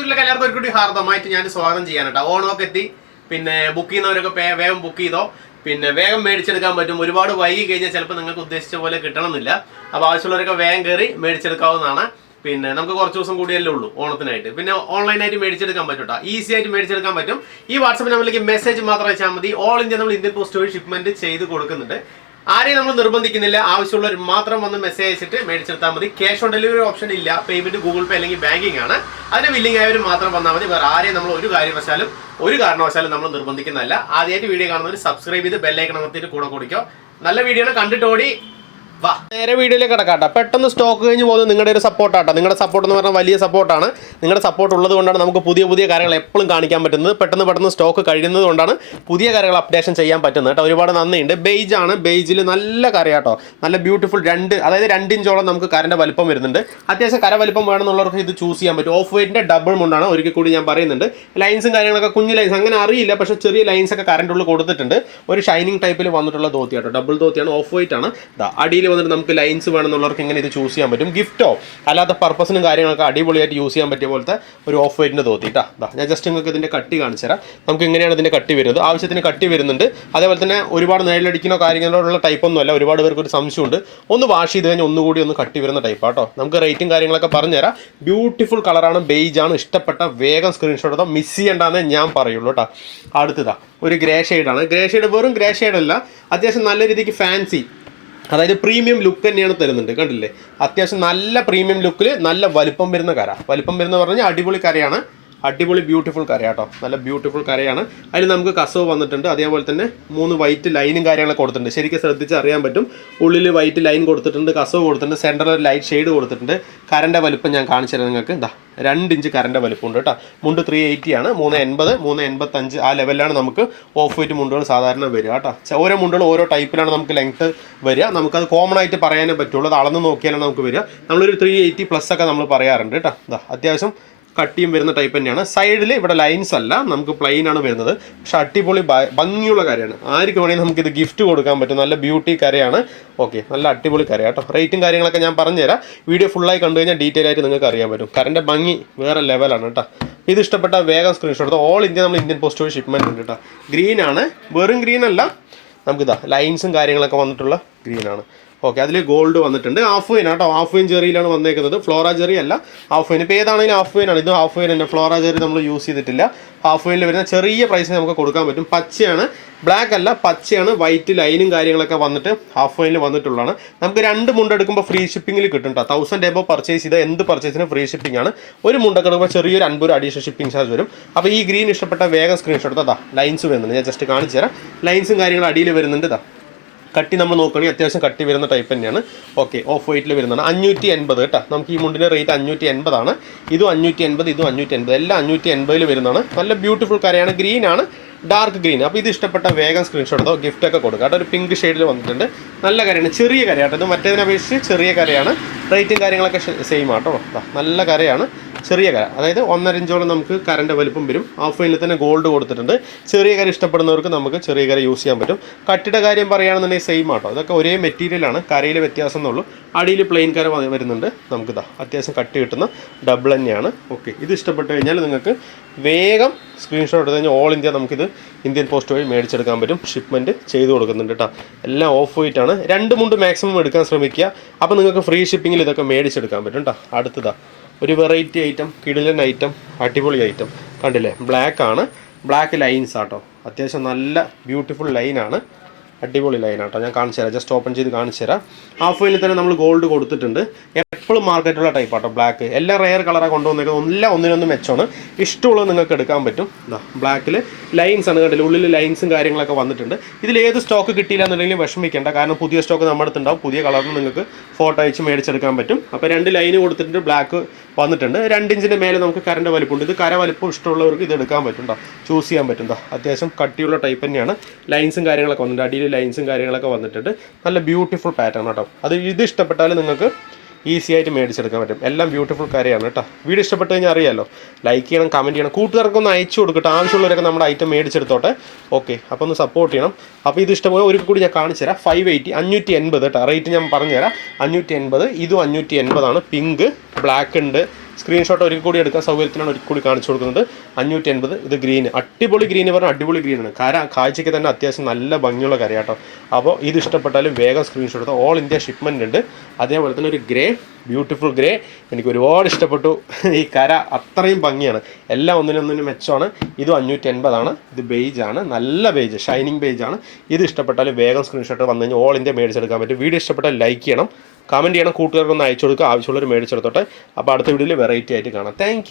പുതിയ എല്ലാവർക്കും ഒരു ഹാർദമായിട്ട് ഞാൻ സ്വാഗതം ചെയ്യാനാട്ടോ. ഓണമൊക്കെ എത്തി, പിന്നെ ബുക്ക് ചെയ്യുന്നവരൊക്കെ വേഗം ബുക്ക് ചെയ്തോ, പിന്നെ വേഗം മേടിച്ചെടുക്കാൻ പറ്റും. ഒരുപാട് വൈകി കഴിഞ്ഞാൽ ചിലപ്പോൾ നിങ്ങൾക്ക് ഉദ്ദേശിച്ച പോലെ കിട്ടണമെന്നില്ല. അപ്പോൾ ആവശ്യമുള്ളവരൊക്കെ വേഗം കയറി മേടിച്ചെടുക്കാവുന്നതാണ്. പിന്നെ നമുക്ക് കുറച്ച് ദിവസം കൂടിയല്ലേ ഉള്ളൂ ഓണത്തിനായിട്ട്. പിന്നെ ഓൺലൈനായിട്ട് മേടിച്ചെടുക്കാൻ പറ്റും, ഈസി ആയിട്ട് മേടിച്ചെടുക്കാൻ പറ്റും. ഈ വാട്സാപ്പ് നമ്പറിലേക്ക് മെസ്സേജ് മാത്രം അയച്ചാൽ മതി. ഓൾ ഇന്ത്യ നമ്മൾ ഇന്ത്യൻ പോസ്റ്റ് വഴി ഷിപ്മെന്റ് ചെയ്ത് കൊടുക്കുന്നുണ്ട്. ആരെയും നമ്മൾ നിർബന്ധിക്കുന്നില്ല, ആവശ്യമുള്ളവർ മാത്രം വന്ന് മെസ്സേജ് അയച്ചിട്ട് മേടിച്ചെടുത്താൽ മതി. ക്യാഷ് ഓൺ ഡെലിവറി ഓപ്ഷൻ ഇല്ല, പേയ്മെന്റ് ഗൂഗിൾ പേ അല്ലെങ്കിൽ ബാങ്കിങ് ആണ്. അതിന് വില്ലിംഗ് ആയവർ മാത്രം വന്നാൽ മതി. വേറെ ആരെയും നമ്മൾ ഒരു കാരണവശാലും നമ്മൾ നിർബന്ധിക്കുന്നതല്ല. ആദ്യമായിട്ട് വീഡിയോ കാണുന്നവർ സബ്സ്ക്രൈബ് ചെയ്ത് ബെല്ലൈക്കൺ അമർത്തിയിട്ട് കൂടെ കൊടുക്കോ. നല്ല വീഡിയോ ആണ്, കണ്ടിട്ടോടി വാ. നേരെ വീഡിയോയിലേക്ക് കിടക്കാട്ടോ. പെട്ടെന്ന് സ്റ്റോക്ക് കഴിഞ്ഞ് പോകുന്നത് നിങ്ങളുടെ ഒരു സപ്പോർട്ടാട്ടോ. നിങ്ങളുടെ സപ്പോർട്ട് എന്ന് പറഞ്ഞാൽ വലിയ സപ്പോർട്ടാണ്. നിങ്ങളുടെ സപ്പോർട്ട് ഉള്ളത് കൊണ്ടാണ് നമുക്ക് പുതിയ കാര്യങ്ങൾ എപ്പോഴും കാണിക്കാൻ പറ്റുന്നത്. പെട്ടെന്ന് സ്റ്റോക്ക് കഴിയുന്നത് കൊണ്ടാണ് പുതിയ കാര്യങ്ങൾ അപ്ഡേഷൻ ചെയ്യാൻ പറ്റുന്നത് കേട്ടോ. ഒരുപാട് നന്ദിയുണ്ട്. ബെയ്ജ് ആണ്. ബെയ്ജിൽ നല്ല കരയാട്ടോ, നല്ല ബ്യൂട്ടിഫുൾ 2 ഇഞ്ചോളം നമുക്ക് കരൻ്റെ വലിപ്പം വരുന്നുണ്ട്. അത്യാവശ്യം കര വലിപ്പം വേണമെന്നുള്ളവർക്ക് ഇത് ചൂസ് ചെയ്യാൻ പറ്റും. ഓഫ് വൈറ്റിൻ്റെ ഡബിൾ മുണ്ടാണ്. ഒരിക്കൽ കൂടി ഞാൻ പറയുന്നുണ്ട്. ലൈൻസും കാര്യങ്ങളൊക്കെ കുഞ്ഞു ലൈൻസ് അങ്ങനെ അറിയില്ല, പക്ഷേ ചെറിയ ലൈൻസ് ഒക്കെ കറണ്ട് ഉള്ളിൽ കൊടുത്തിട്ടുണ്ട്. ഒരു ഷൈനിങ് ടൈപ്പിൽ വന്നിട്ടുള്ള ധോത്തിയാട്ടോ. ഡബിൾ ധോത്തിയാണ്, ഓഫ് വൈറ്റ് ആണ്. അടിയിൽ വന്നിട്ട് നമുക്ക് ലൈൻസ് വേണമെന്നുള്ളവർക്ക് ഇങ്ങനെ ഇത് ചൂസ് ചെയ്യാൻ പറ്റും. ഗിഫ്റ്റോ അല്ലാത്ത പർപ്പസിനും കാര്യങ്ങളൊക്കെ അടിപൊളിയായിട്ട് യൂസ് ചെയ്യാൻ പറ്റിയ പോലത്തെ ഒരു ഓഫ് വൈറ്റിൻ്റെ ധോത്തിട്ടാ. ഞാൻ ജസ്റ്റ് നിങ്ങൾക്ക് ഇതിൻ്റെ കട്ടി കാണിച്ചു തരാം. നമുക്ക് ഇങ്ങനെയാണ് ഇതിൻ്റെ കട്ടി വരുന്നത്. ആവശ്യത്തിന് കട്ടി വരുന്നുണ്ട്. അതേപോലെ തന്നെ ഒരുപാട് നേരിലടിക്കുന്നോ കാര്യങ്ങളോടുള്ള ടൈപ്പൊന്നുമല്ല. ഒരുപാട് പേർക്ക് ഒരു സംശയമുണ്ട്. ഒന്ന് വാഷ് ചെയ്ത് കഴിഞ്ഞാൽ ഒന്നുകൂടി ഒന്ന് കട്ടി വരുന്ന ടൈപ്പാട്ടോ. നമുക്ക് റേറ്റും കാര്യങ്ങളൊക്കെ പറഞ്ഞുതരാം. ബ്യൂട്ടിഫുൾ കളറാണ്, ബെയ്ജ് ആണ്. ഇഷ്ടപ്പെട്ട വേഗം സ്ക്രീൻഷോട്ട് എടുത്തോ, മിസ് ചെയ്യേണ്ടെന്നേ ഞാൻ പറയുള്ളൂ കേട്ടോ. അടുത്തതാ ഒരു ഗ്രേ ഷെയ്ഡാണ്. ഗ്രേ ഷെയ്ഡ് വെറും ഗ്രേ ഷെയ്ഡല്ല, അത്യാവശ്യം നല്ല രീതിക്ക് ഫാൻസി, അതായത് പ്രീമിയം ലുക്ക് തന്നെയാണ് തരുന്നുണ്ട്. കണ്ടില്ലേ, അത്യാവശ്യം നല്ല പ്രീമിയം ലുക്കിൽ നല്ല വലിപ്പം വരുന്ന കര. വലിപ്പം വരുന്ന പറഞ്ഞാൽ അടിപൊളി കരയാണ്. അടിപൊളി ബ്യൂട്ടിഫുൾ കരയാട്ടോ. നല്ല ബ്യൂട്ടിഫുൾ കരയാണ്. അതിൽ നമുക്ക് കസവ് വന്നിട്ടുണ്ട്. അതേപോലെ തന്നെ 3 വൈറ്റ് ലൈനും കാര്യങ്ങളൊക്കെ കൊടുത്തിട്ടുണ്ട്. ശരിക്കും ശ്രദ്ധിച്ച് അറിയാൻ പറ്റും. ഉള്ളിൽ വൈറ്റ് ലൈൻ കൊടുത്തിട്ടുണ്ട്, കസവ് കൊടുത്തിട്ടുണ്ട്, സെൻറ്ററിൽ ലൈറ്റ് ഷെയ്ഡ് കൊടുത്തിട്ടുണ്ട്. കരൻ്റെ വലിപ്പം ഞാൻ കാണിച്ചു തരാം നിങ്ങൾക്ക്. 2 ഇഞ്ച് കരൻ്റെ വലിപ്പമുണ്ട് കേട്ടോ. മുണ്ട് 380 ആണ്. 380, 385 ആ ലെവലിലാണ് നമുക്ക് ഓഫ് വൈറ്റ് മുണ്ടുകൾ സാധാരണ വരിക കേട്ടോ. ഓരോ മുണ്ടുകൾ ഓരോ ടൈപ്പിലാണ് നമുക്ക് ലെങ്ത്ത് വരിക. നമുക്കത് കോമൺ ആയിട്ട് പറയാനേ പറ്റുള്ളൂ. അത് അളന്ന് നോക്കിയാലാണ് നമുക്ക് വരിക. നമ്മളൊരു 380+ ഒക്കെ നമ്മൾ പറയാറുണ്ട് കേട്ടോ. അത്യാവശ്യം കട്ടിയും വരുന്ന ടൈപ്പ് തന്നെയാണ്. സൈഡിൽ ഇവിടെ ലൈൻസ് അല്ല, നമുക്ക് പ്ലെയിൻ ആണ് വരുന്നത്. പക്ഷെ അടിപൊളി ഭംഗിയുള്ള കരയാണ്. ആർക്ക് വേണമെങ്കിൽ നമുക്കിത് ഗിഫ്റ്റ് കൊടുക്കാൻ പറ്റും. നല്ല ബ്യൂട്ടി കരയാണ്. ഓക്കെ, നല്ല അടിപൊളി കര കേട്ടോ. റേറ്റും കാര്യങ്ങളൊക്കെ ഞാൻ പറഞ്ഞുതരാം. വീഡിയോ ഫുള്ളായി കണ്ടു കഴിഞ്ഞാൽ ഡീറ്റെയിൽ ആയിട്ട് നിങ്ങൾക്ക് അറിയാൻ പറ്റും. കരൻ്റെ ഭംഗി വേറെ ലെവലാണ് കേട്ടോ. ഇത് ഇഷ്ടപ്പെട്ട വേഗം സ്ക്രീൻഷോട്ട് എടുത്തോ. ഓൾ ഇന്ത്യ നമ്മൾ ഇന്ത്യൻ പോസ്റ്റ് വഴി ഷിപ്മെൻറ്റ് ഉണ്ട് കേട്ടോ. ഗ്രീൻ ആണ്, വെറും ഗ്രീൻ അല്ല, നമുക്കിതാ ലൈൻസും കാര്യങ്ങളൊക്കെ വന്നിട്ടുള്ള ഗ്രീനാണ്. ഓക്കെ, അതിൽ ഗോൾഡ് വന്നിട്ടുണ്ട്. ഹാഫ് വൈൻ ആട്ടോ. ഹാഫ് വൈൻ ജെറിയിലാണ് വന്നേക്കുന്നത്. ഫ്ലോറ ജെറി അല്ല, ഹാഫ് വൈൻ. ഇപ്പോൾ ഏതാണെങ്കിലും ഹാഫ് വൈൻ ആണ്. ഇത് ഹാഫ് വൈൻ തന്നെ. ഫ്ലോറ ജെറി നമ്മൾ യൂസ് ചെയ്തിട്ടില്ല. ഹാഫ് വൈനിൽ വരുന്ന ചെറിയ പ്രൈസിന് നമുക്ക് കൊടുക്കാൻ പറ്റും. പച്ചയാണ്, ബ്ലാക്ക് അല്ല, പച്ചയാണ്. വൈറ്റ് ലൈനും കാര്യങ്ങളൊക്കെ വന്നിട്ട് ഹാഫ് വൈനിൽ വന്നിട്ടുള്ളതാണ്. നമുക്ക് 2 മുണ്ട് എടുക്കുമ്പോൾ ഫ്രീ ഷിപ്പിങ്ങിൽ കിട്ടും കേട്ടോ. 1000 എബോ പർച്ചേസ് ചെയ്താൽ എന്ത് പർച്ചേസിനും ഫ്രീ ഷിപ്പിംഗ് ആണ്. ഒരു മുണ്ടൊക്കെ എടുക്കുമ്പോൾ ചെറിയൊരു 50 രൂപ അഡീഷണൽ ഷിപ്പിംഗ് ചാർജ് വരും. അപ്പോൾ ഈ ഗ്രീൻ ഇഷ്ടപ്പെട്ട വേഗം സ്ക്രീൻഷോട്ട് എടുത്താൽ ലൈൻസ് വരുന്നുണ്ട്. ഞാൻ ജസ്റ്റ് കാണിച്ചു തരാം. ലൈൻസും കാര്യങ്ങളും അടിയിൽ വരുന്നുണ്ട്. കട്ടി നമ്മൾ നോക്കുകയാണെങ്കിൽ അത്യാവശ്യം കട്ടി വരുന്ന ടൈപ്പ് തന്നെയാണ്. ഓക്കെ, ഓഫ് വൈറ്റിൽ വരുന്നതാണ്. 580 കേട്ടോ. നമുക്ക് ഈ മുണ്ടിൻ്റെ റേറ്റ് 580 ആണ്. ഇതും 580, ഇതും 580, എല്ലാം 580 വരുന്നതാണ്. നല്ല ബ്യൂട്ടിഫുൾ കരയാണ്. ഗ്രീൻ ആണ്, ഡാർക്ക് ഗ്രീൻ. അപ്പോൾ ഇത് ഇഷ്ടപ്പെട്ട വേഗം സ്ക്രീൻഷോട്ട് എടുത്തോ, ഗിഫ്റ്റൊക്കെ കൊടുക്കുക കേട്ടോ. ഒരു പിങ്ക് ഷെയ്ഡിൽ വന്നിട്ടുണ്ട്. നല്ല കരയാണ്, ചെറിയ കരയാട്ടോ. ഇത് മറ്റേതിനെ അപേക്ഷിച്ച് ചെറിയ കരയാണ്. റേറ്റും കാര്യങ്ങളൊക്കെ സെയിം ആട്ടോ. നല്ല കരയാണ്, ചെറിയ കര. അതായത് 1.5 ഇഞ്ചോളം നമുക്ക് കരൻ്റെ വലിപ്പം വരും. ഹാഫ് വൈനിൽ തന്നെ ഗോൾഡ് കൊടുത്തിട്ടുണ്ട്. ചെറിയ കര ഇഷ്ടപ്പെടുന്നവർക്ക് നമുക്ക് ചെറിയ കര യൂസ് ചെയ്യാൻ പറ്റും. കട്ടിയുടെ കാര്യം പറയുകയാണെന്നുണ്ടെങ്കിൽ സെയിം ആട്ടോ. അതൊക്കെ ഒരേ മെറ്റീരിയലാണ്, കരയിൽ വ്യത്യാസം എന്നുള്ളൂ. അടിയിൽ പ്ലെയിൻ കര വരുന്നുണ്ട്. നമുക്കിതാ അത്യാവശ്യം കട്ടി കിട്ടുന്ന ഡബിൾ തന്നെയാണ്. ഓക്കെ, ഇത് ഇഷ്ടപ്പെട്ട് കഴിഞ്ഞാൽ നിങ്ങൾക്ക് വേഗം സ്ക്രീൻഷോട്ട് എടുത്ത് കഴിഞ്ഞാൽ ഓൾ ഇന്ത്യ നമുക്കിത് ഇന്ത്യൻ പോസ്റ്റ് വഴി മേടിച്ചെടുക്കാൻ പറ്റും. ഷിപ്മെൻറ്റ് ചെയ്ത് കൊടുക്കുന്നുണ്ട് കേട്ടോ. എല്ലാം ഓഫ് വൈറ്റ് ആണ്. 2 മുണ്ട് മാക്സിമം എടുക്കാൻ ശ്രമിക്കുക. അപ്പോൾ നിങ്ങൾക്ക് ഫ്രീ ഷിപ്പിങ്ങിൽ ഇതൊക്കെ മേടിച്ചെടുക്കാൻ പറ്റും കേട്ടോ. അടുത്തതാ ഒരു വെറൈറ്റി ഐറ്റം, കിടിലൻ ഐറ്റം, അടിപൊളി ഐറ്റം. കണ്ടില്ലേ, ബ്ലാക്ക് ആണ്. ബ്ലാക്ക് ലൈൻസ് ആട്ടോ. അത്യാവശ്യം നല്ല ബ്യൂട്ടിഫുൾ ലൈനാണ്. അടിപൊളി ലൈനാട്ടോ. ഞാൻ കാണിച്ചു തരാം. ജസ്റ്റ് ഓപ്പൺ ചെയ്ത് കാണിച്ചു തരാം. ഹാഫ് വൈനിൽ തന്നെ നമ്മൾ ഗോൾഡ് കൊടുത്തിട്ടുണ്ട്. എപ്പോഴും മാർക്കറ്റുള്ള ടൈപ്പ് ആട്ടോ ബ്ലാക്ക്. എല്ലാം റെയർ കളറാണ് കൊണ്ടുവന്നേക്കുന്നത്. എല്ലാം ഒന്നിനൊന്ന് മെച്ചമാണ്. ഇഷ്ടമുള്ളത് നിങ്ങൾക്ക് എടുക്കാൻ പറ്റും. ബ്ലാക്കിൽ ലൈൻസ് ആണ്. കണ്ടില്ല, ഉള്ളിൽ ലൈൻസും കാര്യങ്ങളൊക്കെ വന്നിട്ടുണ്ട്. ഇതിൽ ഏത് സ്റ്റോക്ക് കിട്ടിയില്ല എന്നുണ്ടെങ്കിലും വിഷമിക്കേണ്ട. കാരണം പുതിയ സ്റ്റോക്ക് നമ്മുടെ അടുത്തുണ്ടാവും. പുതിയ കളറിന് നിങ്ങൾക്ക് ഫോട്ടോ അയച്ച് മേടിച്ചെടുക്കാൻ പറ്റും. അപ്പോൾ 2 ലൈന് കൊടുത്തിട്ടുണ്ട്. ബ്ലാക്ക് വന്നിട്ടുണ്ട്. 2 ഇഞ്ചിൻ്റെ മേലെ നമുക്ക് കരൻ്റെ വലിപ്പമുണ്ട്. ഇത് കര വലിപ്പം ഇഷ്ടമുള്ളവർക്ക് ഇത് എടുക്കാൻ പറ്റും കേട്ടോ. ചൂസ് ചെയ്യാൻ പറ്റും. അത്യാവശ്യം കട്ടിയുള്ള ടൈപ്പ് തന്നെയാണ്. ലൈൻസും കാര്യങ്ങളൊക്കെ വന്നിട്ടുണ്ട്. അടിയിൽ ലൈൻസും കാര്യങ്ങളൊക്കെ വന്നിട്ടുണ്ട്. നല്ല ബ്യൂട്ടിഫുൾ പാറ്റേൺ കേട്ടോ. ഇത് ഇഷ്ടപ്പെട്ടാൽ നിങ്ങൾക്ക് ഈസി ആയിട്ട് മേടിച്ചെടുക്കാൻ പറ്റും. എല്ലാം ബ്യൂട്ടിഫുൾ കാര്യമാണ് കേട്ടോ. വീഡിയോ ഇഷ്ടപ്പെട്ട് കഴിഞ്ഞാൽ അറിയാമല്ലോ, ലൈക്ക് ചെയ്യണം, കമൻറ്റ് ചെയ്യണം. കൂട്ടുകാർക്കൊന്ന് അയച്ചു കൊടുക്കട്ടെ. ആവശ്യമുള്ളവരൊക്കെ നമ്മുടെ ഐറ്റം മേടിച്ചെടുത്തോട്ടെ. ഓക്കെ, അപ്പോൾ ഒന്ന് സപ്പോർട്ട് ചെയ്യണം. അപ്പോൾ ഇത് ഇഷ്ടപോലെ ഒരു കൂടി ഞാൻ കാണിച്ചു തരാം. 580, 580 കേട്ടോ. റേറ്റ് ഞാൻ പറഞ്ഞുതരാം. 580. ഇതും 580 ആണ്. പിങ്ക്, ബ്ലാക്ക് ഉണ്ട്, സ്ക്രീൻഷോട്ട് ഒരിക്കൽ കൂടി എടുക്കാൻ സൗകര്യത്തിനാണ് ഒരിക്കൽ കൂടി കാണിച്ചു കൊടുക്കുന്നത്. 580. ഇത് ഗ്രീൻ, അടിപൊളി ഗ്രീന് പറഞ്ഞാൽ അടിപൊളി ഗ്രീനാണ്. കാഴ്ചയ്ക്ക് തന്നെ അത്യാവശ്യം നല്ല ഭംഗിയുള്ള കരയാട്ടോ. അപ്പോൾ ഇത് ഇഷ്ടപ്പെട്ടാലും വേഗം സ്ക്രീൻഷോട്ട് എടുത്താൽ ഓൾ ഇന്ത്യ ഷിപ്മെൻ്റ് ഉണ്ട്. അതേപോലെ തന്നെ ഒരു ഗ്രേ, ബ്യൂട്ടിഫുൾ ഗ്രേ, എനിക്ക് ഒരുപാട് ഇഷ്ടപ്പെട്ടു. ഈ കര അത്രയും ഭംഗിയാണ്, എല്ലാം ഒന്നിനൊന്നിനും മെച്ചമാണ്. ഇത് 580 ഇത് ബേജാണ്, നല്ല ബേജ്, ഷൈനിങ് ബേജാണ്. ഇത് ഇഷ്ടപ്പെട്ടാലും വേഗം സ്ക്രീൻഷോട്ട് വന്നു കഴിഞ്ഞാൽ ഓൾ ഇന്ത്യ മേടിച്ചെടുക്കാൻ പറ്റും. വീഡിയോ ഇഷ്ടപ്പെട്ടാൽ ലൈക്ക് ചെയ്യണം, കമൻറ്റ് ചെയ്യണം, കൂട്ടുകാർക്കൊന്ന് അയച്ചു കൊടുക്കുക, ആവശ്യമുള്ളവർ മേടിച്ചെടുത്തോട്ടെ. അപ്പോൾ അടുത്ത വീഡിയോയിൽ വെറൈറ്റി ആയിട്ട് കാണാം. താങ്ക്